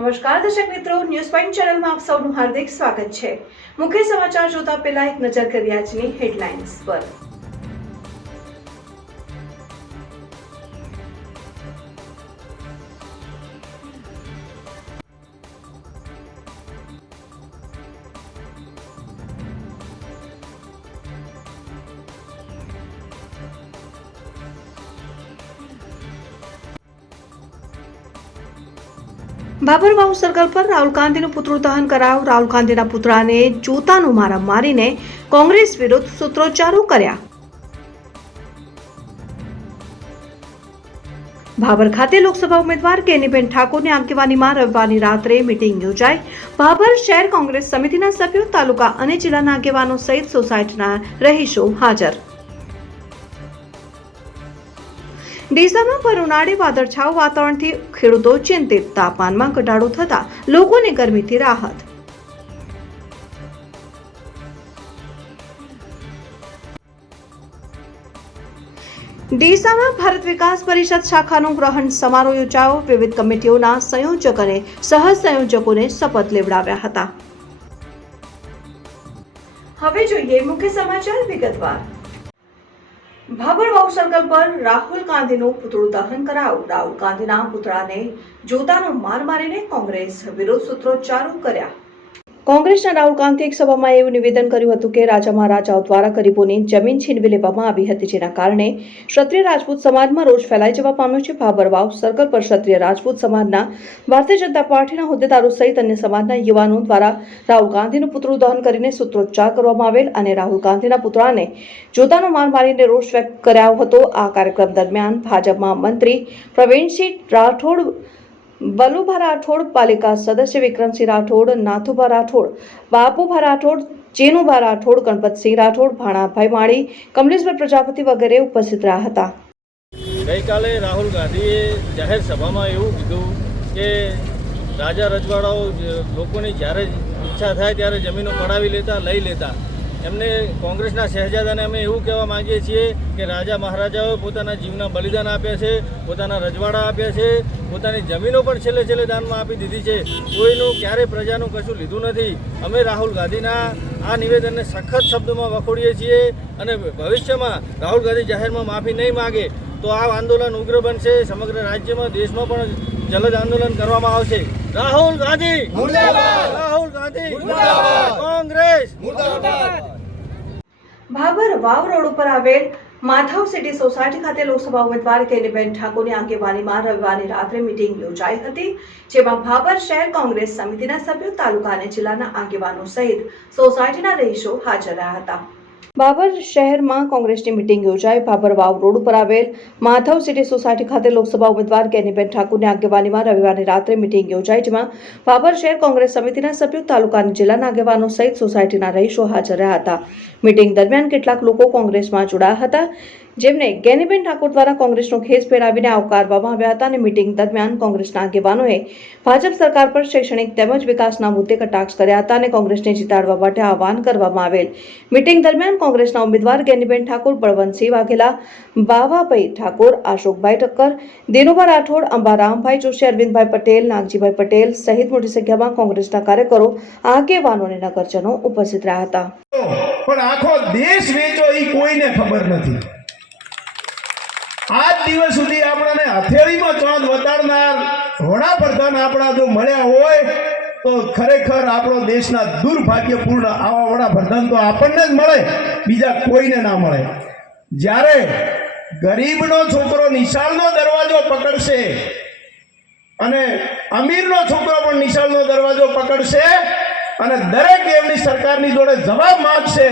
નમસ્કાર દર્શક મિત્રો, ન્યૂઝ પોઈન્ટ ચેનલમાં આપ સૌનું હાર્દિક સ્વાગત છે। મુખ્ય સમાચાર જોતા પહેલા એક નજર કરીએ આજની હેડલાઇન્સ પર। બાબરવાવ સર્કલ પર રાહુલ ગાંધીનું પુતળું દહન કરાયું। રાહુલ ગાંધીના પુતળાને જોતાનો મારા મારીને કોંગ્રેસ વિરુદ્ધ સૂત્રોચ્ચારો કર્યા। ભાભર ખાતે લોકસભા ઉમેદવાર ગેનીબેન ઠાકોરની આગેવાનીમાં રવિવારની રાત્રે મીટિંગ યોજાઈ। ભાભર શહેર કોંગ્રેસ સમિતિના સભ્યો, તાલુકા અને જિલ્લાના આગેવાનો સહિત સોસાયટીના રહીશો હાજર। ડીસામાં ભર ઉનાળે વાદળછાયું વાતાવરણથી ખેડૂતો ચિંતિત। તાપમાનમાં ઘટાડો થતા લોકોને ગરમીથી રાહત। ડીસામાં ભારત વિકાસ પરિષદ શાખાનો ગ્રહણ સમારોહ યોજાયો। વિવિધ કમિટીઓના સંયોજક અને સહસંયોજકોને શપથ લેવડાવ્યા હતા। હવે જોઈએ મુખ્ય સમાચાર વિગતવાર। ભાભરવાવ સર્કલ પર રાહુલ ગાંધીનું પુતળું દહન કરાયું। રાહુલ ગાંધીના પુતળાને જોતાનો માર મારીને કોંગ્રેસ વિરોધ સૂત્રોચ્ચારો કર્યા। કોંગ્રેસના રાહુલ ગાંધી એક સભામાં એવું નિવેદન કર્યું હતું કે રાજા મહારાજાઓ દ્વારા ગરીબોની જમીન છીનવી લેવામાં આવી હતી, જેના કારણે ક્ષત્રિય રાજપૂત સમાજમાં રોષ ફેલાઈ જવા પામ્યો છે। ભાભરવાવ સર્કલ પર ક્ષત્રિય રાજપૂત સમાજના, ભારતીય જનતા પાર્ટીના હોદ્દેદારો સહિત અન્ય સમાજના યુવાનો દ્વારા રાહુલ ગાંધીનું પુતળું દહન કરીને સૂત્રોચ્ચાર કરવામાં આવેલ અને રાહુલ ગાંધીના પુતળાને જોતાનો માર મારીને રોષ વ્યક્ત કર્યો હતો। આ કાર્યક્રમ દરમિયાન ભાજપમાં મંત્રી પ્રવીણસિંહ રાઠોડ, બલુભા રાઠોડ, પાલિકા સદસ્ય વિક્રમસિંહ રાઠોડ, નાથુભા રાઠોડ, બાપુભા રાઠોડ, ચેનુભા રાઠોડ, ગણપતસિંહ રાઠોડ, ભાણાભાઈ માળી, કમલેશભાઈ પ્રજાપતિ વગેરે ઉપસ્થિત રહ્યા હતા। ગઈકાલે રાહુલ ગાંધીએ જાહેર સભામાં એવું કીધું કે રાજા રજવાડાઓ લોકોની જ્યારે ઈચ્છા થાય ત્યારે જમીનો પડાવી લેતા, લઈ લેતા। એમને કોંગ્રેસના શહેજાદાને અમે એવું કહેવા માંગીએ છીએ કે રાજા મહારાજાઓએ પોતાના જીવના બલિદાન આપ્યા છે, પોતાના રજવાડા આપ્યા છે, પોતાની જમીનો પણ છેલ્લે દાનમાં આપી દીધી છે। કોઈનું ક્યારેય પ્રજાનું કશું લીધું નથી। અમે રાહુલ ગાંધીના આ નિવેદનને સખત શબ્દોમાં વખોડીએ છીએ અને ભવિષ્યમાં રાહુલ ગાંધી જાહેરમાં માફી નહીં માગે તો આ આંદોલન ઉગ્ર બનશે। સમગ્ર રાજ્યમાં, દેશમાં પણ જલદ આંદોલન કરવામાં આવશે। રાહુલ ગાંધી મુર્દાબાદ, રાહુલ ગાંધી મુર્દાબાદ, કોંગ્રેસ મુર્દાબાદ। ભાભર વાવ રોડ ઉપર આવેલ માધવ સિટી સોસાયટી ખાતે લોકસભા ઉમેદવાર ગેનીબેન ઠાકોરની આગેવાનીમાં રવિવારની રાત્રે મીટિંગ યોજાઈ હતી, જેમાં ભાભર શહેર કોંગ્રેસ સમિતિના સભ્યો, તાલુકા અને જિલ્લાના આગેવાનો સહિત સોસાયટીના રહીશો હાજર રહ્યા હતા। ભાભર શહેરમાં કોંગ્રેસની મીટિંગ યોજાઈ। ભાભર વાવ રોડ ઉપર આવેલ માધવ સિટી સોસાયટી ખાતે લોકસભા ઉમેદવાર ગેનીબેન ઠાકોરની આગેવાનીમાં રવિવારની રાત્રે મીટિંગ યોજાઈ, જેમાં ભાભર શહેર કોંગ્રેસ સમિતિના સભ્યો, તાલુકા અને જિલ્લાના આગેવાનો સહિત સોસાયટીના રહીશો હાજર રહ્યા હતા। મીટિંગ દરમિયાન કેટલાક લોકો કોંગ્રેસમાં જોડાયા હતા, જેમને ગેનીબેન ઠાકોર દ્વારા કોંગ્રેસનો ખેસ પહેરાવીને આવકારવામાં આવ્યા હતા અને મીટિંગ દરમિયાન કોંગ્રેસના આગેવાનોએ ભાજપ સરકાર પર શૈક્ષણિક તેમજ વિકાસના મુદ્દે કટાક્ષ કર્યા હતા અને કોંગ્રેસને જીતાડવા માટે આહવાન કરવામાં આવેલ। મીટિંગ દરમિયાન કોંગ્રેસના ઉમેદવાર ગેનીબેન ઠાકોર, બળવંતસિંહ વાઘેલા, બાવાભાઈ ઠાકોર, અશોકભાઈ ઠક્કર, દિનુભા રાઠોડ, અંબારામભાઈ જોશી, અરવિંદભાઈ પટેલ, નાગજીભાઈ પટેલ સહિત મોટી સંખ્યામાં કોંગ્રેસના કાર્યકરો, આગેવાનો અને નગરજનો ઉપસ્થિત રહ્યા હતા। પણ આખો દેશ વેચો એ કોઈને ખબર નથી। આજ દિવસ સુધી આપણને હથેળીમાં ચાંદ વતાડનાર વડાપ્રધાન આપણા જો મળ્યા હોય તો ખરેખર આપણો દેશના દુર્ભાગ્યપૂર્ણ આવા વડાપ્રધાન તો આપણને જ મળે, બીજા કોઈને ના મળે। જ્યારે ગરીબનો છોકરો નિશાળનો દરવાજો પકડશે અને અમીરનો છોકરો પણ નિશાળનો દરવાજો પકડશે અને દરેક એમની સરકારની જોડે જવાબ માંગશે,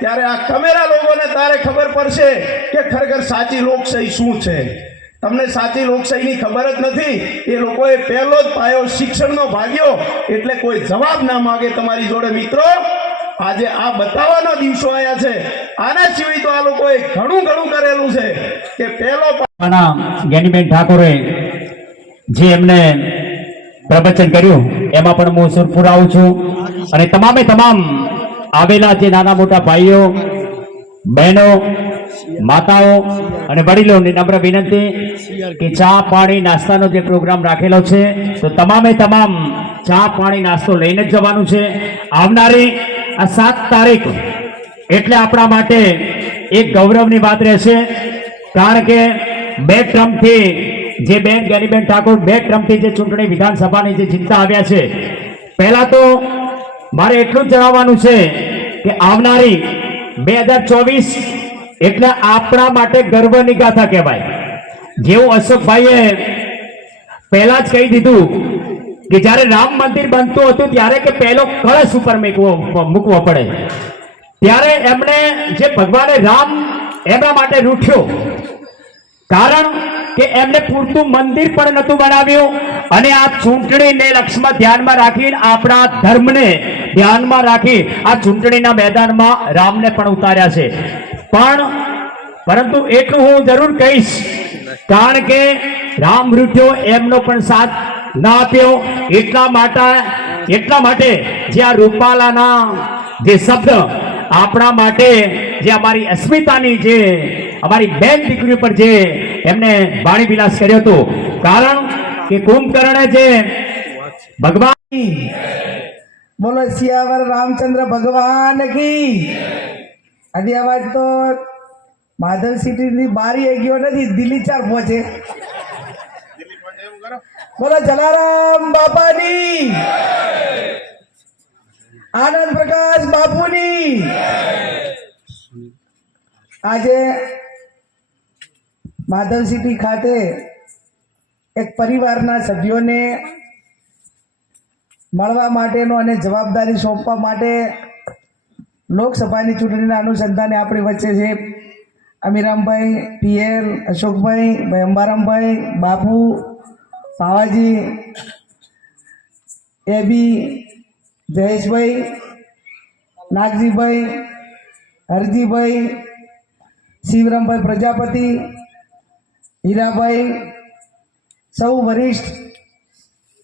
ત્યારે આ કમેરા લોકોને તારે ખબર પડશે કે ખરેખર સાચી લોકશાહી શું છે। તમને સાચી લોકશાહીની ખબર જ નથી। એ લોકોએ પહેલો જ પાયો શિક્ષણનો ભાગ્યો, એટલે કોઈ જવાબ ના માંગે તમારી જોડે। મિત્રો, આજે આ બતાવવાનો દિવસો આવ્યા છે। આના સિવાય તો આ લોકોએ ઘણું કરેલું છે કે પહેલો ગેનીબેન ઠાકોરે જે એમને પ્રવચન કર્યું એમાં પણ હું સુર પુરાવું છું અને તમામ આવેલા જે નાના મોટા ભાઈઓ, બહેનો, માતાઓ અને વડીલોને નમ્ર વિનંતી કે ચા પાણી નાસ્તાનો જે પ્રોગ્રામ રાખેલો છે તો તમામે તમામ ચા પાણી નાસ્તો લઈને જ જવાનું છે. આવનારી આ 7 તારીખ એટલે આપણા માટે એક ગૌરવની વાત રહેશે, કારણ કે 2 ટ્રમ્પથી જે બેન જ્ઞાનીબેન ઠાકોર 2 ટ્રમ્પથી જે ચૂંટણી વિધાનસભાની જે જીતતા આવ્યા છે, પહેલા તો મારે એટલું જ જણાવવાનું છે કે આવનારી 2024 એટલે આપણા માટે ગર્વની ગાથા કહેવાય. જેવું અશોકભાઈએ પહેલા જ કહી દીધું કે જ્યારે રામ મંદિર બનતું હતું ત્યારે કે પહેલો કળશ ઉપર મૂકવો પડે, ત્યારે એમણે જે ભગવાને રામ એમના માટે રૂઠ્યો, કારણ કે એમને પૂરતું મંદિર પણ નહોતું બનાવ્યું. અને આ ચૂંટણીને લક્ષ્યમાં ધ્યાનમાં રાખીને આપણા ધર્મને ધ્યાનમાં રાખી આ ચૂંટણીના મેદાનમાં રામને પણ ઉતાર્યા છે. પરંતુ એટલું હું જરૂર કહીશ, કારણ કે રામ રૂઠ્યો એમનો પણ સાથ ના આપ્યો. એટલા માટે જે આ રૂપાલાના જે શબ્દ આપણા માટે જે અમારી અસ્મિતાની જે અમારી બેન દીકરી પર જે એમને વાણી વિલાસ કર્યો હતો, કારણ કે કુંભકર્ણે જે ભગવાન બોલો સિયાવર રામચંદ્ર ભગવાન કી. આદિ અવાજ તો માધવ સિટી ની બારી એ ગયો નથી, દિલ્હી 4 પહોંચે. બોલો જલારામ બાપાની, આનંદ પ્રકાશ બાપુની. આજે માધવ સિટી ખાતે એક પરિવારના સભ્યોને મળવા માટેનો અને જવાબદારી સોંપવા માટે લોકસભાની ચૂંટણીના અનુસંધાને આપણી વચ્ચે છે અમીરામભાઈ, પીએલ, અશોકભાઈ, ભાઈ અંબારામભાઈ, બાપુ, પાવાજી, એબી, જયેશભાઈ, નાગજીભાઈ, હરજીભાઈ, શિવરામભાઈ પ્રજાપતિ, હીરાભાઈ, સૌ વરિષ્ઠ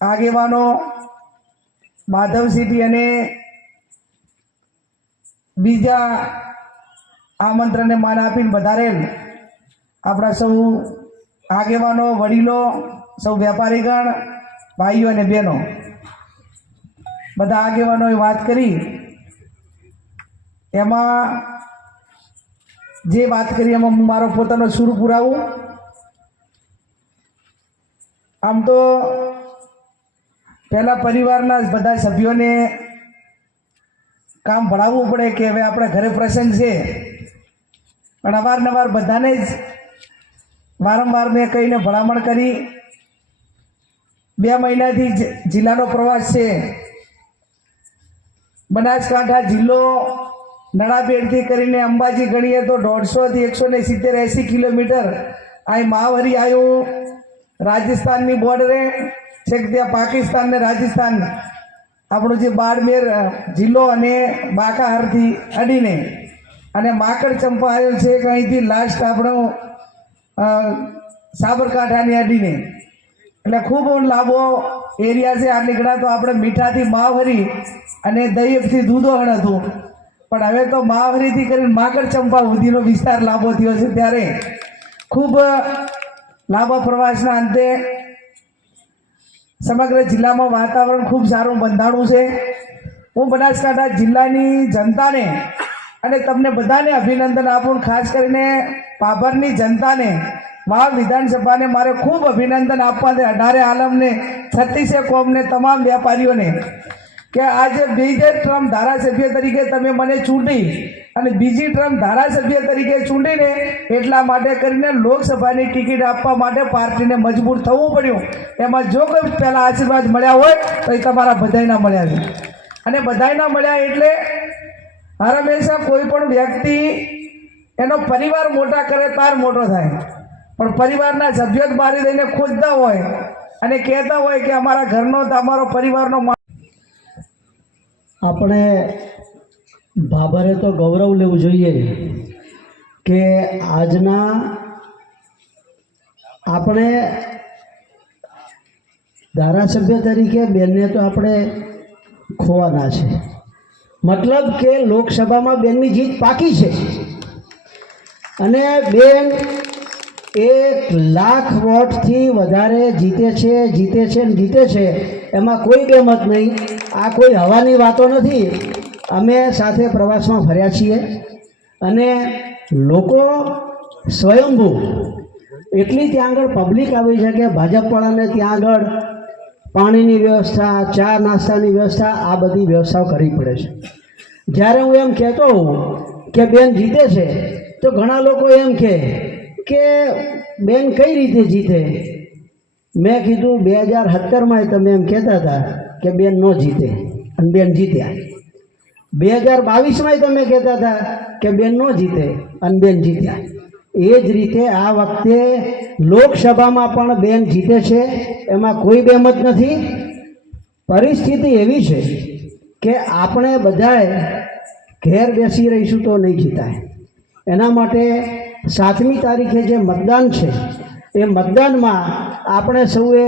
આગેવાનો, માધવ સિટી અને બીજા આમંત્રણને માન આપીને વધારેલ આપણા સૌ આગેવાનો, વડીલો, સૌ વેપારીગણ, ભાઈઓ અને બહેનો, બધા આગેવાનોએ વાત કરી. એમાં જે વાત કરી એમાં હું મારો પોતાનો સૂર પુરાવું. આમ તો પહેલા પરિવારના બધા સભ્યોને કામ ભણાવવું પડે કે હવે આપણા ઘરે પ્રસંગ છે, પણ અવારનવાર બધાને જ વારંવાર મેં કહીને ભલામણ કરી. 2 મહિનાથી જિલ્લાનો પ્રવાસ છે. બનાસકાંઠા જિલ્લો નળાબેડથી કરીને અંબાજી ગણીએ તો 150 થી 170-80 કિલોમીટર. અહીં મહાવરી આવ્યું, રાજસ્થાનની બોર્ડરે છેક ત્યાં પાકિસ્તાન ને રાજસ્થાન આપણું જે બાડમેર જિલ્લો અને બાકાહારથી અડીને, અને માકડ ચંપા આવ્યો છે કે અહીંથી લાસ્ટ આપણો સાબરકાંઠાની અડીને. એટલે ખૂબ લાંબો એરિયા છે. આટલી ઘણા તો આપણે મીઠાથી મહાવરી અને દહીથી દૂધોહણ હતું, પણ હવે તો મહાવરીથી કરીને માકડ ચંપા સુધીનો વિસ્તાર લાંબો થયો છે. ત્યારે ખૂબ લાંબા પ્રવાસના અંતે સમગ્ર જિલ્લામાં વાતાવરણ ખૂબ સારું બંધાણું છે. હું બનાસકાંઠા જિલ્લાની જનતાને અને તમને બધાને અભિનંદન આપું. ખાસ કરીને પાભરની જનતાને, વાવ વિધાનસભાને મારે ખૂબ અભિનંદન આપવા છે. 18 આલમને, 36 કોમને, તમામ વેપારીઓને, કે આજે બીજે ટર્મ ધારાસભ્ય તરીકે તમે મને ચૂંટી અને બીજી ટર્મ ધારાસભ્ય તરીકે ચૂંટીને એટલા માટે કરીને લોકસભાની ટિકિટ આપવા માટે પાર્ટીને મજબૂર થવું પડ્યું. એમાં જો કોઈ પહેલાં આશીર્વાદ મળ્યા હોય તો એ તમારા બધાયના મળ્યા છે. અને બધાયના મળ્યા એટલે હર હંમેશા કોઈ પણ વ્યક્તિ એનો પરિવાર મોટા કરે તાર મોટો થાય, પણ પરિવારના સભ્યો જ બારી દઈને ખોજતા હોય અને કહેતા હોય કે અમારા ઘરનો તો અમારો પરિવારનો. આપણે ભાભરે તો ગૌરવ લેવું જોઈએ કે આજના આપણે ધારાસભ્ય તરીકે બેનને તો આપણે ખોવાના છે. મતલબ કે લોકસભામાં બેનની જીત પાકી છે. અને બેન 1,00,000 વોટથી વધારે જીતે છે એમાં કોઈ બેમત નહીં. આ કોઈ હવાની વાતો નથી. અમે સાથે પ્રવાસમાં ફર્યા છીએ અને લોકો સ્વયંભૂ એટલી ત્યાં આગળ પબ્લિક આવી છે કે ભાજપવાળાને ત્યાં આગળ પાણીની વ્યવસ્થા, ચા નાસ્તાની વ્યવસ્થા, આ બધી વ્યવસ્થાઓ કરવી પડે છે. જ્યારે હું એમ કહેતો હોઉં કે બેન જીતે છે તો ઘણા લોકો એમ કહે કે બેન કઈ રીતે જીતે. મેં કીધું 2017માં તમે એમ કહેતા હતા કે બેન ન જીતે અને બેન જીત્યા. 2022માં તમે કહેતા હતા કે બેન ન જીતે અને બેન જીત્યા. એ જ રીતે આ વખતે લોકસભામાં પણ બેન જીતે છે, એમાં કોઈ બેમત નથી. પરિસ્થિતિ એવી છે કે આપણે બધાએ ઘેર બેસી રહીશું તો નહીં જીતાય. એના માટે 7મી તારીખે જે મતદાન છે એ મતદાનમાં આપણે સૌએ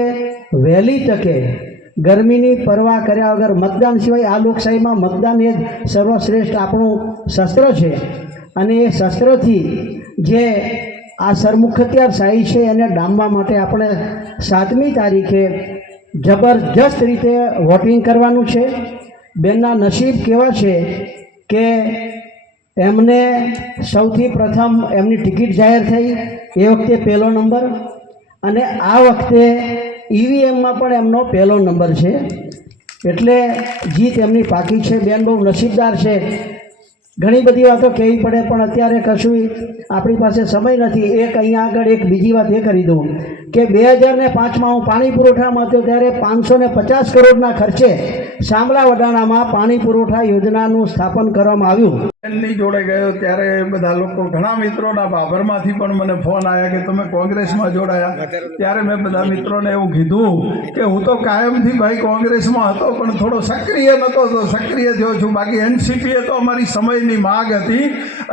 વહેલી તકે ગરમીની પરવા કર્યા વગર મતદાન સિવાય આ લોકશાહીમાં મતદાન એ જ સર્વશ્રેષ્ઠ આપણું શસ્ત્ર છે અને એ શસ્ત્રથી જે આ સરમુખત્યારશાહી છે એને ડામવા માટે આપણે 7મી તારીખે જબરજસ્ત રીતે વોટિંગ કરવાનું છે. બેનના નસીબ કેવા છે કે એમને સૌથી પ્રથમ એમની ટિકિટ જાહેર થઈ એ વખતે પહેલો નંબર અને આ વખતે ઈવીએમમાં પણ એમનો પહેલો નંબર છે. એટલે જીત એમની પાકી છે. બેન બહુ નસીબદાર છે. ઘણી બધી વાતો કહેવી પડે પણ અત્યારે કશું આપણી પાસે સમય નથી. એક અહીંયા આગળ એક બીજી વાત એ કરી દઉં કે 2005માં હું પાણી પુરવઠામાં હતો ત્યારે 550 કરોડના ખર્ચે શામળા વડાણામાં પાણી પુરવઠા યોજનાનું સ્થાપન કરવામાં આવ્યું. બેનની જોડે ગયો ત્યારે બધા લોકો, ઘણા મિત્રોના ભાભરમાંથી પણ મને ફોન આવ્યા કે તમે કોંગ્રેસમાં જોડાયા. ત્યારે મેં બધા મિત્રોને એવું કીધું કે હું તો કાયમથી ભાઈ કોંગ્રેસમાં હતો પણ થોડો સક્રિય નહોતો તો સક્રિય થયો છું. બાકી એનસીપીએ તો અમારી સમયની માગ હતી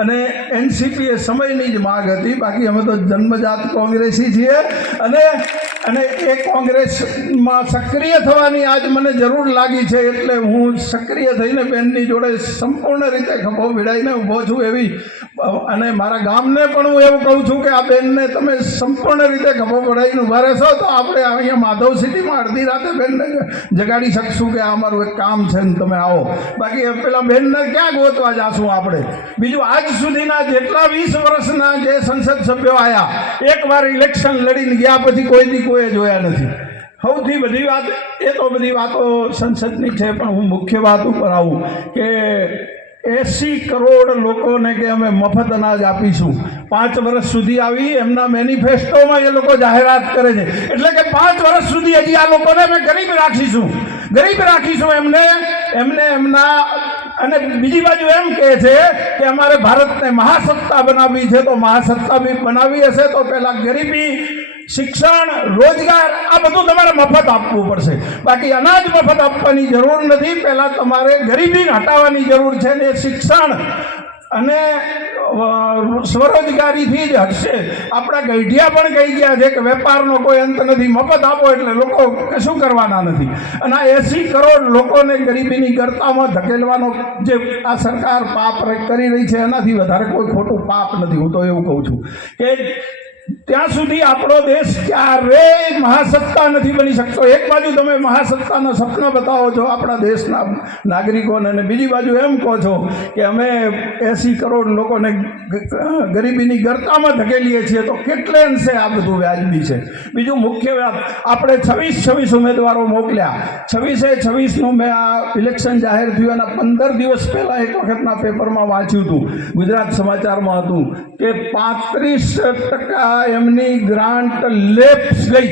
અને એનસીપીએ સમયની જ માગ હતી. બાકી અમે તો જન્મજાત કોંગ્રેસી છીએ અને એ કોંગ્રેસમાં સક્રિય થવાની આજ મને જરૂર લાગી છે. એટલે હું સક્રિય થઈને બેનની જોડે સંપૂર્ણ રીતે ખભો ભીડાઈને ઊભો છું એવી. અને મારા ગામને પણ હું એવું કહું છું કે આ બેનને તમે સંપૂર્ણ રીતે ખભો ભીડાઈને ઊભા રહેશો તો આપણે અહીંયા માધવ સિટીમાં અડધી રાતે બેનને જગાડી શકશું કે આ અમારું એક કામ છે ને તમે આવો. બાકી પેલા બેનને ક્યાં ગોતવા જાશું આપણે. બીજું આજ સુધીના જેટલા 20 વર્ષના જે સંસદ સભ્યો આવ્યા એકવાર ઇલેક્શન લડીને ગયા પછી કોઈથી કોઈ જોયા નથી. સૌથી બધી વાત એ તો બધી વાતો સંસદની છે પણ હું મુખ્ય વાત ઉપર આવું કે 80 કરોડ લોકોને કે અમે મફત અનાજ આપીશું 5 વર્ષ સુધી આવી એમના મેનિફેસ્ટોમાં એ લોકો જાહેરાત કરે છે. એટલે કે 5 વર્ષ સુધી હજી આ લોકોને અમે ગરીબ રાખીશું એમને એમના. અને બીજી બાજુ એમ કહે છે કે અમારે ભારતને મહાસત્તા બનાવવી છે. તો મહાસત્તા બી બનાવવી હશે તો પહેલાં ગરીબી, શિક્ષણ, રોજગાર આ બધું તમારે મફત આપવું પડશે. બાકી અનાજ મફત આપવાની જરૂર નથી. પહેલાં તમારે ગરીબી હટાવવાની જરૂર છે ને શિક્ષણ અને સ્વરોજગારીથી જ હટશે. આપણા ગઈઢિયા પણ કહી ગયા છે કે વેપારનો કોઈ અંત નથી, મફત આપો એટલે લોકો કશું કરવાના નથી. અને આ 80 કરોડ લોકોને ગરીબીની ગર્તામાં ધકેલવાનો જે આ સરકાર પાપ કરી રહી છે એનાથી વધારે કોઈ ખોટું પાપ નથી. હું તો એવું કહું છું કે ત્યાં સુધી આપણો દેશ ક્યારેય મહાસત્તા નથી બની શકતો. એક બાજુ તમે મહાસત્તાના સપના બતાવો છો આપણા દેશના નાગરિકોને અને બીજી બાજુ એમ કહો છો કે અમે 80 કરોડ લોકોને ગરીબીની ગર્તામાં ધકેલીએ છીએ. તો કેટલે અંશે આ બધું વ્યાજબી છે. બીજું મુખ્ય વાત, આપણે 26 ઉમેદવારો મોકલ્યા. 26નું મેં આ ઇલેક્શન જાહેર થયું એના 15 દિવસ પહેલાં એક વખતના પેપરમાં વાંચ્યું હતું, ગુજરાત સમાચારમાં હતું કે 35% એમની ગ્રાન્ટ લેપ્સ ગઈ.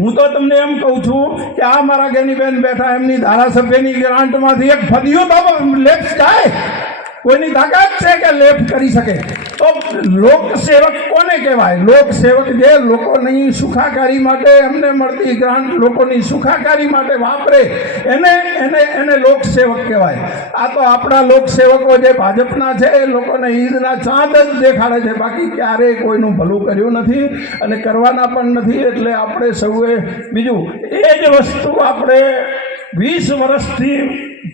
હું તો તમને એમ કહું છું કે આ મારા ગેનીબેન બેઠા એમની ધારાસભ્યની ગ્રાન્ટમાંથી એક ફદિયો તો લેપ્સ જાય. કોઈની તાકાત છે કે લેપ કરી શકે? તો લોકસેવક કોને કહેવાય? લોકસેવક જે લોકોની સુખાકારી માટે એમને મળતી ગ્રાન્ટ લોકોની સુખાકારી માટે વાપરે એને લોકસેવક કહેવાય. આ તો આપણા લોકસેવકો જે ભાજપના છે એ લોકોને ઈદના ચાંદ જ દેખાડે છે. બાકી ક્યારેય કોઈનું ભલું કર્યું નથી અને કરવાના પણ નથી. એટલે આપણે સૌએ બીજું એ જ વસ્તુ આપણે 20 વર્ષથી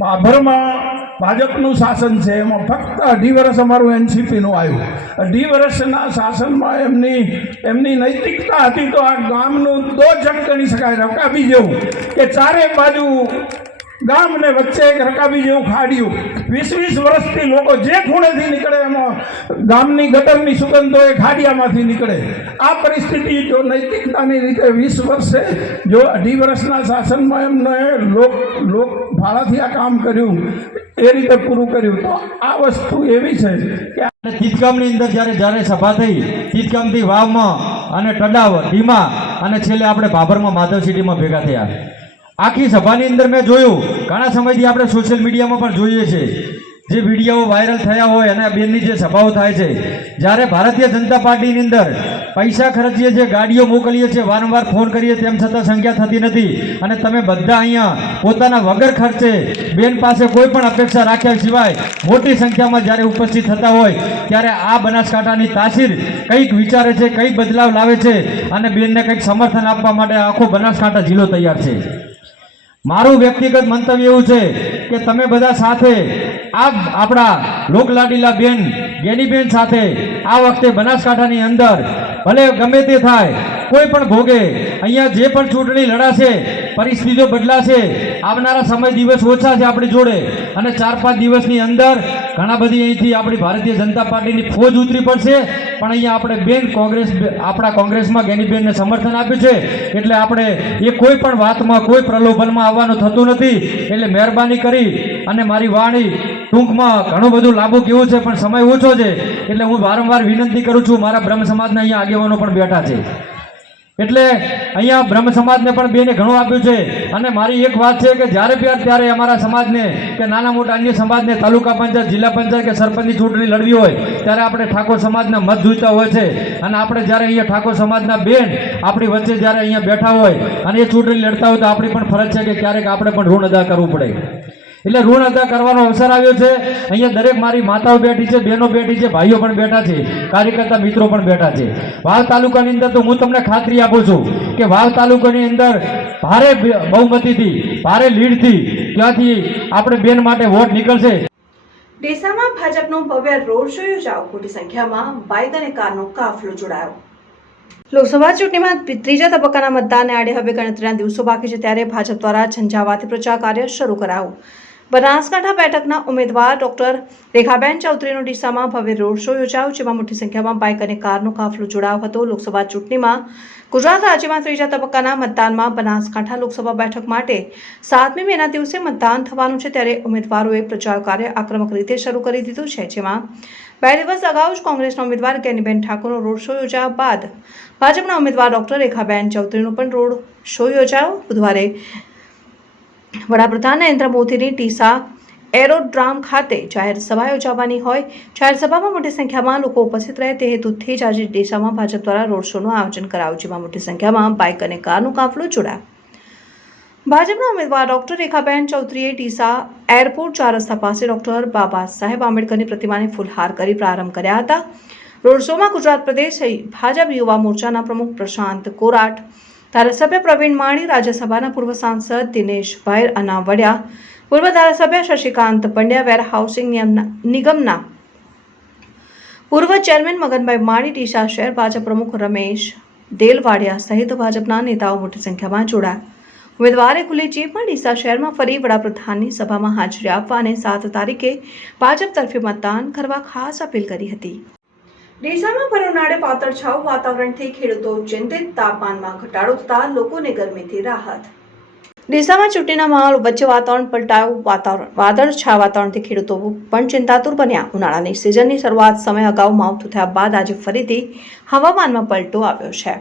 ભાભરમાં ભાજપનું શાસન છે, એમાં ફક્ત 2.5 વર્ષ અમારું એનસીપીનું આવ્યું. 2.5 વર્ષના શાસનમાં એમની નૈતિકતા હતી તો આ ગામનું દો જગ ગણી શકાય, રકાબી જેવું, કે ચારે બાજુ ગામ ને વચ્ચે એક રકાબી જેવું ખાડ્યું. 20 વર્ષથી લોકો જે ખૂણેથી નીકળે એમાં ગામની ગટરની સુગંધો એ ખાડિયામાંથી નીકળે. આ પરિસ્થિતિ જો નૈતિકતાની રીતે 20 વર્ષે જો 2.5 વર્ષના શાસનમાં એમને લોક ભાડાથી આ કામ કર્યું, એ રીતે પૂરું કર્યું, તો આ વસ્તુ એવી છે કે તીતકામની અંદર જ્યારે સભા થઈ, તીતકામથી વાવમાં અને ટડાવ ધીમા અને છેલ્લે આપણે ભાભરમાં માધવ સિટીમાં ભેગા થયા. આખી સભાની અંદર મેં જોયું, ઘણા સમયથી આપણે સોશિયલ મીડિયામાં પણ જોઈએ છીએ જે વિડીયો વાયરલ થયા હોય અને બેનની જે સભાઓ થાય છે, જ્યારે ભારતીય જનતા પાર્ટીની અંદર પૈસા ખર્ચીએ છીએ, ગાડીઓ મોકલીએ છીએ, વારંવાર ફોન કરીએ, તેમ છતાં સંખ્યા થતી નથી. અને તમે બધા અહીંયા પોતાના વગર ખર્ચે બેન પાસે કોઈ પણ અપેક્ષા રાખ્યા સિવાય મોટી સંખ્યામાં જ્યારે ઉપસ્થિત થતા હોય, ત્યારે આ બનાસકાંઠાની તાસીર કંઈક વિચારે છે, કંઈક બદલાવ લાવે છે અને બેનને કંઈક સમર્થન આપવા માટે આખો બનાસકાંઠા જિલ્લો તૈયાર છે. મારું વ્યક્તિગત મંતવ્ય એવું છે કે તમે બધા સાથે આપણા લોકલાડીલા બેન ગેનીબેન સાથે આ વખતે બનાસકાંઠાની અંદર ભલે ગમે તે થાય, કોઈ પણ ભોગે અહીંયા જે પણ ચૂંટણી લડાશે, પરિસ્થિતિઓ બદલાશે. આવનારા સમય દિવસ ઓછા છે આપણી જોડે અને 4-5 દિવસની અંદર ઘણા બધી અહીંથી આપણી ભારતીય જનતા પાર્ટીની ફોજ ઉતરી પડશે. પણ અહીંયા આપણે બેન આપણા કોંગ્રેસમાં ગેનીબેનને સમર્થન આપ્યું છે, એટલે આપણે એ કોઈ પણ વાતમાં કોઈ પ્રલોભનમાં આવવાનું થતું નથી. એટલે મહેરબાની કરી અને મારી વાણી ટૂંકમાં ઘણું બધું લાંબુ કેવું છે, પણ સમય ઓછો છે, એટલે હું વારંવાર વિનંતી કરું છું. મારા બ્રહ્મ સમાજના અહીંયા આગેવાનો પણ બેઠા છે, એટલે અહીંયા બ્રહ્મ સમાજને પણ બેને ઘણું આપ્યું છે. અને મારી એક વાત છે કે જ્યારે ત્યારે અમારા સમાજને કે નાના મોટા અન્ય સમાજને તાલુકા પંચાયત, જિલ્લા પંચાયત કે સરપંચની ચૂંટણી લડવી હોય, ત્યારે આપણે ઠાકોર સમાજના મત જોઈતા હોય છે. અને આપણે જ્યારે અહીંયા ઠાકોર સમાજના બેન આપણી વચ્ચે જ્યારે અહીંયા બેઠા હોય અને એ ચૂંટણી લડતા હોય, તો આપણી પણ ફરજ છે કે ક્યારેક આપણે પણ ઋણ અદા કરવું પડે. એટલે ઋણ અદા કરવાનો અવસર આવ્યો છે. અહીંયા દરેક મારી માતાઓ બેઠી છે, બહેનો બેઠી છે, ભાઈઓ પણ બેઠા છે, કાર્યકર્તા મિત્રો પણ બેઠા છે. વાવ તાલુકાની અંદર તો હું તમને ખાતરી આપું છું કે વાવ તાલુકાની અંદર ભારે બહુમતીથી, ભારે લીડથી ત્યાંથી આપણે બેન માટે વોટ નીકળશે. ડીસામાં ભાજપનો ભવ્ય રોડ શો યોજાયો. મોટી સંખ્યામાં બાઇક અને કારનો કાફલો જોડાયો. લોકસભા ચૂંટણીમાં ત્રીજા તબક્કાના મતદાનને આડે હવે ગણતરીના દિવસો બાકી છે, ત્યારે ભાજપ દ્વારા ઝંઝાવાતી પ્રચાર કાર્ય શરૂ કરાયું. બનાસકાંઠા બેઠકના ઉમેદવાર ડોક્ટર રેખાબેન ચૌધરીનો ડીસામાં ભવ્ય રોડ શો યોજાયો, જેમાં મોટી સંખ્યામાં બાઇક અને કારનો કાફલો જોડાયો હતો. લોકસભા ચૂંટણીમાં ગુજરાત રાજ્યમાં ત્રીજા તબક્કાના મતદાનમાં બનાસકાંઠા લોકસભા બેઠક માટે 7મી મેના દિવસે મતદાન થવાનું છે, ત્યારે ઉમેદવારોએ પ્રચાર કાર્ય આક્રમક રીતે શરૂ કરી દીધું છે, જેમાં 2 દિવસ અગાઉ જ કોંગ્રેસના ઉમેદવાર ગેનીબેન ઠાકોરનો રોડ શો યોજાયા બાદ ભાજપના ઉમેદવાર ડોક્ટર રેખાબેન ચૌધરીનો પણ રોડ શો યોજાયો. બુધવારે વડાપ્રધાન નરેન્દ્ર મોદીની ડીસા એરોડ્રામ ખાતે જાહેર સભા યોજાવાની હોય, જાહેર સભામાં મોટી સંખ્યામાં લોકો ઉપસ્થિત રહે તે હેતુથી જ આજે ડીસામાં ભાજપ દ્વારા રોડ શોનું આયોજન કરાયું, જેમાં મોટી સંખ્યામાં બાઇક અને કારનો કાફલો જોડાયો. ભાજપના ઉમેદવાર ડોક્ટર રેખાબેન ચૌધરીએ ડીસા એરપોર્ટ 4 રસ્તા પાસે ડોક્ટર બાબા સાહેબ આંબેડકરની પ્રતિમાને ફૂલહાર કરી પ્રારંભ કર્યા હતા. રોડ શોમાં ગુજરાત પ્રદેશ ભાજપ યુવા મોરચાના પ્રમુખ પ્રશાંત કોરાટ, ધારાસભ્ય પ્રવીણ માણી, રાજ્યસભાના પૂર્વ સાંસદ દિનેશભાઈ અનાવડિયા, પૂર્વ ધારાસભ્ય શશિકાંત પંડ્યા, વેર હાઉસિંગ નિગમના પૂર્વ ચેરમેન મગનભાઈ માણી, ડીસા શહેર ભાજપ પ્રમુખ રમેશ દેલવાડિયા સહિત ભાજપના નેતાઓ મોટી સંખ્યામાં જોડાયા. ઉમેદવારે ખુલ્લી જીપમાં ડીસા શહેરમાં ફરી વડાપ્રધાનની સભામાં હાજરી આપવા અને 7 તારીખે ભાજપ તરફે મતદાન કરવા ખાસ અપીલ કરી હતી. ડીસામાં ભર ઉનાળે વાદળછાયું વાતાવરણથી ખેડૂતો ચિંતિત. તાપમાનમાં ઘટાડો થતાં લોકોને ગરમીથી રાહત. ડીસામાં ચૂંટણીના માહોલ વચ્ચે વાતાવરણ પલટાયું. વાદળછાયા વાતાવરણથી ખેડૂતો પણ ચિંતાતુર બન્યા. ઉનાળાની સિઝનની શરૂઆત સમય અગાઉ માવઠું થયા બાદ આજે ફરીથી હવામાનમાં પલટો આવ્યો છે.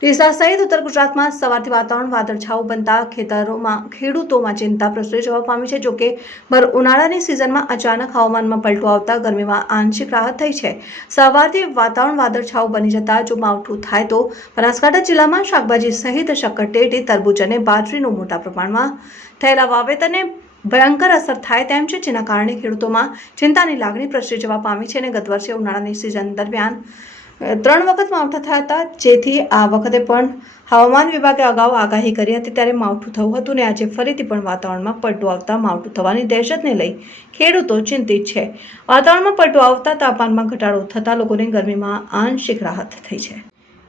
ડીસા સહિત ઉત્તર ગુજરાતમાં સવારથી વાતાવરણ વાદળછાયું બનતા ખેડૂતોમાં ચિંતા પ્રસરી જવા પામી છે. જોકે ભર ઉનાળાની સિઝનમાં અચાનક હવામાનમાં પલટો આવતા ગરમીમાં આંશિક રાહત થઈ છે. સવારથી વાતાવરણ વાદળછાયું બની જતા જો માવઠું થાય તો બનાસકાંઠા જિલ્લામાં શાકભાજી સહિત શક્કરટેટી, તરબૂચ અને બાજરીનું મોટા પ્રમાણમાં થયેલા વાવેતરને ભયંકર અસર થાય તેમ છે, જેના કારણે ખેડૂતોમાં ચિંતાની લાગણી પ્રસરી જવા પામી છે. અને ગત વર્ષે ઉનાળાની સિઝન દરમિયાન 3 વખત માવઠા થયા હતા, જેથી આ વખતે પણ હવામાન વિભાગે અગાઉ આગાહી કરી હતી ત્યારે માવઠું થયું હતું ને આજે ફરીથી પણ વાતાવરણમાં પલટો આવતા માવઠું થવાની દહેશતને લઈ ખેડૂતો ચિંતિત છે. વાતાવરણમાં પલટો આવતા તાપમાનમાં ઘટાડો થતાં લોકોને ગરમીમાં આંશિક રાહત થઈ છે.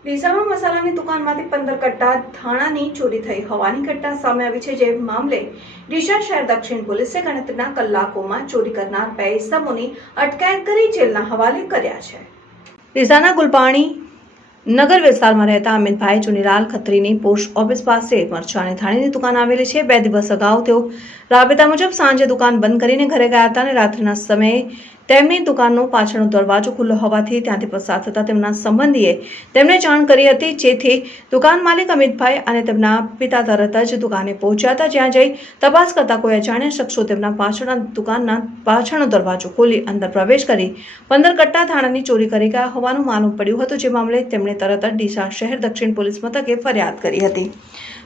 ડીસામાં મસાલાની દુકાનમાંથી 15 કટ્ટા ધાણાની ચોરી થઈ હોવાની ઘટના સામે આવી છે, જે મામલે ડીસા શહેર દક્ષિણ પોલીસે ગણતરીના કલાકોમાં ચોરી કરનાર 2 ઇસમોની અટકાયત કરી જેલના હવાલે કર્યા છે. ડીસાના ગુલપાણી નગર વિસ્તારમાં રહેતા અમિતભાઈ ચુનીલાલ ખત્રીની પોસ્ટ ઓફિસ પાસે મરચા અને ધાણીની દુકાન આવેલી છે. 2 દિવસ અગાઉ તેઓ રાબેતા મુજબ સાંજે દુકાન બંધ કરીને ઘરે ગયા હતા અને રાત્રિના સમયે તેમની દુકાનનો પાછળનો દરવાજો ખુલ્લો હોવાથી ત્યાંથી પસાર થતા તેમના સંબંધીએ તેમને જાણ કરી હતી, જેથી દુકાન માલિક અમિતભાઈ અને તેમના પિતા તરત જ દુકાને પહોંચ્યા હતા. જ્યાં જઈ તપાસ કરતા કોઈ અજાણ્યા શખ્સો તેમના પાછળના દુકાનના પાછળનો દરવાજો ખોલી અંદર પ્રવેશ કરી 15 કટ્ટા ધાણાની ચોરી કરી ગયા હોવાનું માલુમ પડ્યું હતું, જે મામલે તેમણે તરત જ ડીસા શહેર દક્ષિણ પોલીસ મથકે ફરિયાદ કરી હતી.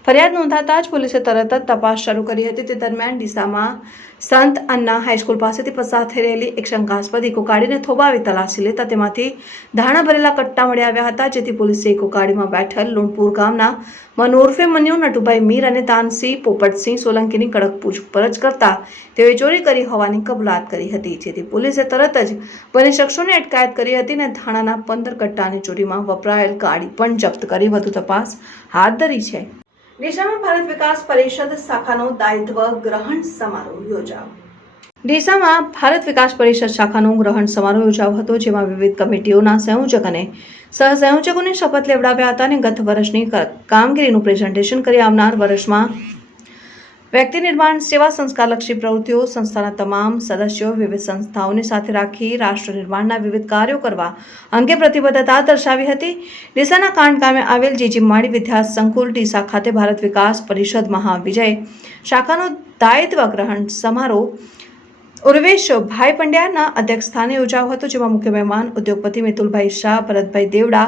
ફરિયાદ નોંધાતા જ પોલીસે તરત જ તપાસ શરૂ કરી હતી. તે દરમિયાન ડીસામાં સંત અન્ના હાઈસ્કૂલ પાસેથી પસાર થઈ રહેલી એક શંકાસ્પદ ઇકો ગાડીને થોભાવી તલાશી લેતા તેમાંથી ધાણા ભરેલા કટ્ટા મળી આવ્યા હતા, જેથી પોલીસે ઇકો ગાડીમાં બેઠેલ લુણપુર ગામના મનોરફે મન્યુ નટુભાઈ મીર અને તાનસિંહ પોપટસિંહ સોલંકીની કડક પૂછપરછ કરતા તેઓએ ચોરી કરી હોવાની કબૂલાત કરી હતી, જેથી પોલીસે તરત જ બંને શખ્સોને અટકાયત કરી હતી અને ધાણાના 15 કટ્ટાની ચોરીમાં વપરાયેલ ગાડી પણ જપ્ત કરી વધુ તપાસ હાથ ધરી છે. ડીસામાં ભારત વિકાસ પરિષદ શાખાનો દાયિત્વ ગ્રહણ સમારોહ યોજાયો. ડીસામાં ભારત વિકાસ પરિષદ શાખાનો ગ્રહણ સમારોહ યોજાયો હતો, જેમાં વિવિધ કમિટીઓના સંયોજક અને સહસંયોજકોને શપથ લેવડાવ્યા હતા અને ગત વર્ષની કામગીરીનું પ્રેઝન્ટેશન કરી આવનાર વર્ષમાં વ્યક્તિ નિર્માણ, સેવા, સંસ્કારલક્ષી પ્રવૃત્તિઓ, સંસ્થાના તમામ સદસ્યો વિવિધ સંસ્થાઓને સાથે રાખી રાષ્ટ્ર નિર્માણના વિવિધ કાર્યો કરવા અંગે પ્રતિબદ્ધતા દર્શાવી હતી. ડીસાના કાંડ ગામે આવેલ જીજી માળી વિદ્યા સંકુલ ડીસા ખાતે ભારત વિકાસ પરિષદ મહાવિજય શાખાનો દાયિત્વ ગ્રહણ સમારોહ ઉર્વેશભાઈ પંડ્યાના અધ્યક્ષ સ્થાને યોજાયો હતો, જેમાં મુખ્ય મહેમાન ઉદ્યોગપતિ મિતુલભાઈ શાહ, ભરતભાઈ દેવડા,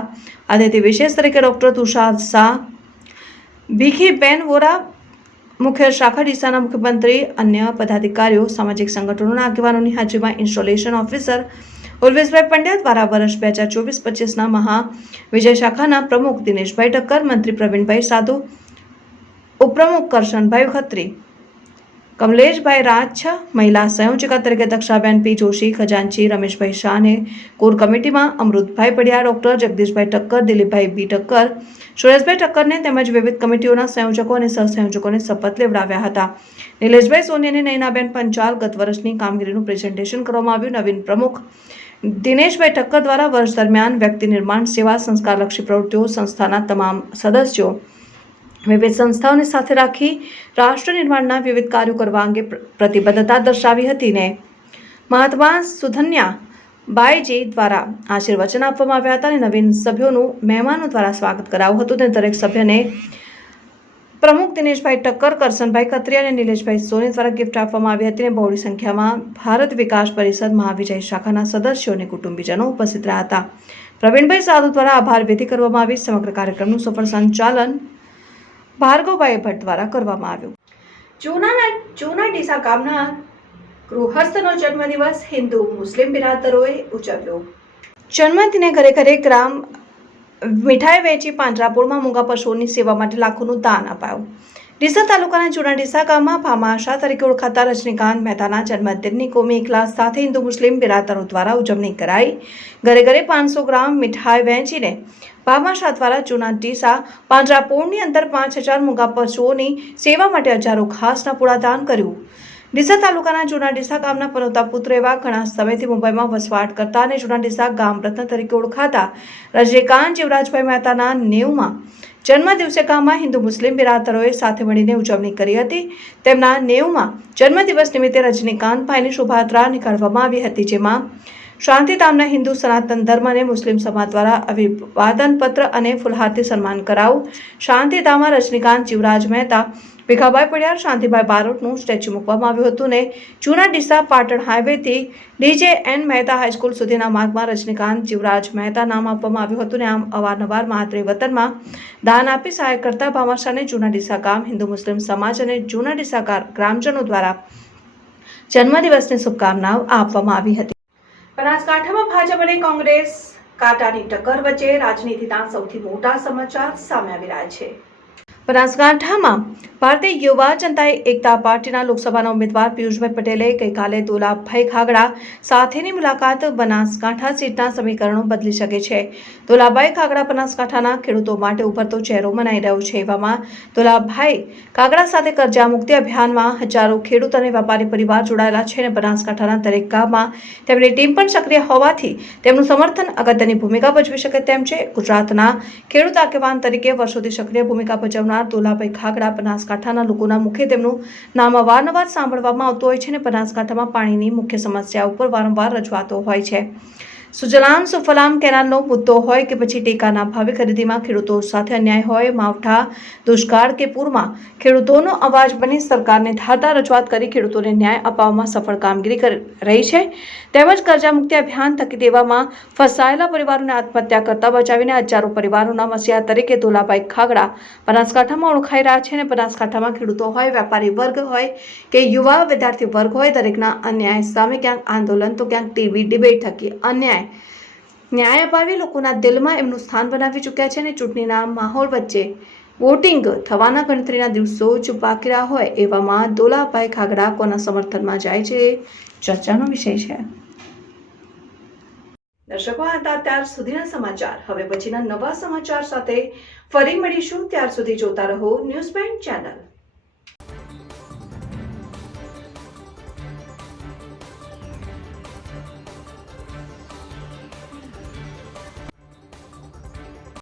અતિથિ વિશેષ તરીકે ડોક્ટર તુષાર શાહ, ભીખીબેન વોરા, મુખ્ય શાખા ડીસાના મુખ્યમંત્રી, અન્ય પદાધિકારીઓ, સામાજિક સંગઠનોના આગેવાનોની હાજરીમાં ઇન્સ્ટોલેશન ઓફિસર ઉર્વેશભાઈ પંડ્યા દ્વારા વર્ષ 2024-25ના મહાવિજય શાખાના પ્રમુખ દિનેશભાઈ ઠક્કર, મંત્રી પ્રવીણભાઈ સાધુ, ઉપપ્રમુખ કરશનભાઈ ખત્રી, કમલેશભાઈ રાજ, મહિલા સંયોજિકા તરીકે દક્ષાબેન પી જોશી, ખજાનચી રમેશભાઈ શાહ અને કોર કમિટીમાં અમૃતભાઈ પડિયા, ડોક્ટર જગદીશભાઈ ઠક્કર, દિલીપભાઈ બી ઠક્કર, સુરેશભાઈ ઠક્કરને તેમજ વિવિધ કમિટીઓના સંયોજકો અને સહસંયોજકોને શપથ લેવડાવ્યા હતા. નિલેશભાઈ સોની અને નયનાબેન પંચાલ ગત વર્ષની કામગીરીનું પ્રેઝન્ટેશન કરવામાં આવ્યું. નવીન પ્રમુખ દિનેશભાઈ ઠક્કર દ્વારા વર્ષ દરમિયાન વ્યક્તિ નિર્માણ, સેવા, સંસ્કારલક્ષી પ્રવૃત્તિઓ, સંસ્થાના તમામ સદસ્યો વિવિધ સંસ્થાઓને સાથે રાખી રાષ્ટ્ર નિર્માણના વિવિધ કાર્યો કરવા અંગે પ્રતિબદ્ધતા દર્શાવી હતી ને મહાત્મા સુધન્યા બાઈજી દ્વારા આશીર્વચન આપવામાં આવ્યા હતા અને નવીન સભ્યોનું મહેમાનો દ્વારા સ્વાગત કરાયું હતું. અને દરેક સભ્યને પ્રમુખ દિનેશભાઈ ઠક્કર, કરશનભાઈ ખત્રી અને નિલેશભાઈ સોની દ્વારા ગિફ્ટ આપવામાં આવી હતી અને બહોળી સંખ્યામાં ભારત વિકાસ પરિષદ મહાવિજય શાખાના સદસ્યો અને કુટુંબીજનો ઉપસ્થિત રહ્યા હતા. પ્રવીણભાઈ સાધુ દ્વારા આભાર વિધિ કરવામાં આવી. સમગ્ર કાર્યક્રમનું સફળ સંચાલન ભાર્ગવભાઈ ભટ્ટ દ્વારા કરવામાં આવ્યું. જૂના ડીસા ગામના ગૃહસ્થનો જન્મદિવસ હિન્દુ મુસ્લિમ બિરાદરોએ ઉજવ્યો. જન્મદિને ઘરે ઘરે ગ્રામ મીઠાઈ વેચી પાંજરાપોળમાં મૂંગા પશુઓની સેવા માટે લાખોનું દાન અપાયું. ડીસા તાલુકાના જૂના ડીસા ગામમાં ભામાશા તરીકે ઓળખાતા રજનીકાંત મહેતાના જન્મદિનની કોમી એકલાસ સાથે હિન્દુ મુસ્લિમ બિરાદરો દ્વારા ઉજવણી કરાઈ. ઘરે ઘરે 500 ગ્રામ મીઠાઈ વહેંચીને ભામાશા દ્વારા જૂના ડીસા પાંજરાપોળની અંદર 5000 મૂંગા પશુઓની સેવા માટે હજારો ઘાસના પૂળા દાન કર્યું. ડીસા તાલુકાના જૂના ડીસા ગામના પનોતા પુત્ર એવા ઘણા સમયથી મુંબઈમાં વસવાટ કરતા અને જૂના ડીસા ગામ રત્ન તરીકે ઓળખાતા રજનીકાંત જીવરાજભાઈ મહેતાના 90માં જન્મદિવસે ગામમાં હિન્દુ મુસ્લિમ બિરાદરોએ સાથે મળીને ઉજવણી કરી હતી. તેમના 90માં જન્મદિવસ નિમિત્તે રજનીકાંતભાઈની શોભાયાત્રા નીકાળવામાં આવી હતી, જેમાં શાંતિધામના હિન્દુ સનાતન ધર્મ અને મુસ્લિમ સમાજ દ્વારા અભિવાદન પત્ર અને ફુલહારથી સન્માન કરાવું. શાંતિધામમાં રજનીકાંત જીવરાજ મહેતા, ભીખાભાઈ પડિયાર, શાંતિભાઈ બારોટનું સ્ટેચ્યુ મૂકવામાં આવ્યું હતું ને જૂના ડીસા પાટણ હાઈવેથી DJ.N. મહેતા હાઈસ્કૂલ સુધીના માર્ગમાં રજનીકાંત જીવરાજ મહેતા નામ આપવામાં આવ્યું હતું ને આમ અવારનવાર માતૃ વતનમાં દાન આપી સહાય કરતા ભામાશાને જૂના ડીસા ગામ હિન્દુ મુસ્લિમ સમાજ અને જૂના ડીસા ગ્રામજનો દ્વારા જન્મદિવસની શુભકામનાઓ આપવામાં આવી હતી. બનાસકાંઠામાં ભાજપ અને કોંગ્રેસ કાંટાની ટક્કર વચ્ચે રાજનીતિના સૌથી મોટા સમાચાર સામે આવી રહ્યા છે. બનાસકાંઠામાં ભારતીય યુવા જનતા એકતા પાર્ટીના લોકસભાના ઉમેદવાર પિયુષભાઈ પટેલે ગઈકાલે દોલાભાઈ ખાગડા સાથેની મુલાકાત બનાસકાંઠા સીટના સમીકરણો બદલી શકે છે. દોલાભાઈ ખાગડા બનાસકાંઠાના ખેડૂતો માટે ઉભરતો ચહેરો મનાઈ રહ્યો છે. એવામાં દોલાભાઈ ખાગડા સાથે કર્જા મુક્તિ અભિયાનમાં હજારો ખેડૂત અને વેપારી પરિવાર જોડાયેલા છે અને બનાસકાંઠાના દરેક ગામમાં તેમની ટીમ પણ સક્રિય હોવાથી તેમનું સમર્થન અગત્યની ભૂમિકા ભજવી શકે તેમ છે. ગુજરાતના ખેડૂત આગેવાન તરીકે વર્ષોથી સક્રિય ભૂમિકા ભજવનાર દોલાભાઈ ખાગડા બનાસકાંઠાના લોકોના મુખે તેમનું નામ અવારનવાર સાંભળવામાં આવતું હોય છે અને બનાસકાંઠામાં પાણીની મુખ્ય સમસ્યા ઉપર વારંવાર રજૂઆતો હોય છે. સુજલામ સુફલામ કેનાલનો મુદ્દો હોય કે પછી ટેકાના ભાવે ખરીદીમાં ખેડૂતો સાથે અન્યાય હોય, માવઠા, દુષ્કાળ કે પૂરમાં ખેડૂતોનો અવાજ બની સરકારને ધારદાર રજૂઆત કરી ખેડૂતોને ન્યાય અપાવવામાં સફળ કામગીરી કરી રહી છે. તેમજ કર્જા મુક્તિ અભિયાન થકી દેવામાં ફસાયેલા પરિવારોને આત્મહત્યા કરતા બચાવીને હજારો પરિવારોના મસીહા તરીકે દોલાભાઈ ખાગડા બનાસકાંઠામાં ઓળખાઈ રહ્યા છે અને બનાસકાંઠામાં ખેડૂતો હોય, વેપારી વર્ગ હોય કે યુવા વિદ્યાર્થી વર્ગ હોય, દરેકના અન્યાય સામે ક્યાંક આંદોલન તો ક્યાંક ટીવી ડિબેટ થકી ન્યાય અપાવી લોકોના દિલમાં એમનું સ્થાન બનાવી ચૂક્યા છે અને ચૂંટણીના માહોલ વચ્ચે વોટિંગ થવાના ગણતરીના દિવસો જ બાકી રહ્યા હોય એવામાં દોલાભાઈ ખાગડા કોના સમર્થનમાં જાય છે ચર્ચાનો વિષય છે. દર્શકો હતા ત્યાર સુધીના સમાચાર. હવે પછીના નવા સમાચાર સાથે ફરી મળીશું. ત્યાર સુધી જોતા રહો ન્યૂઝ બેન્ડ ચેનલ.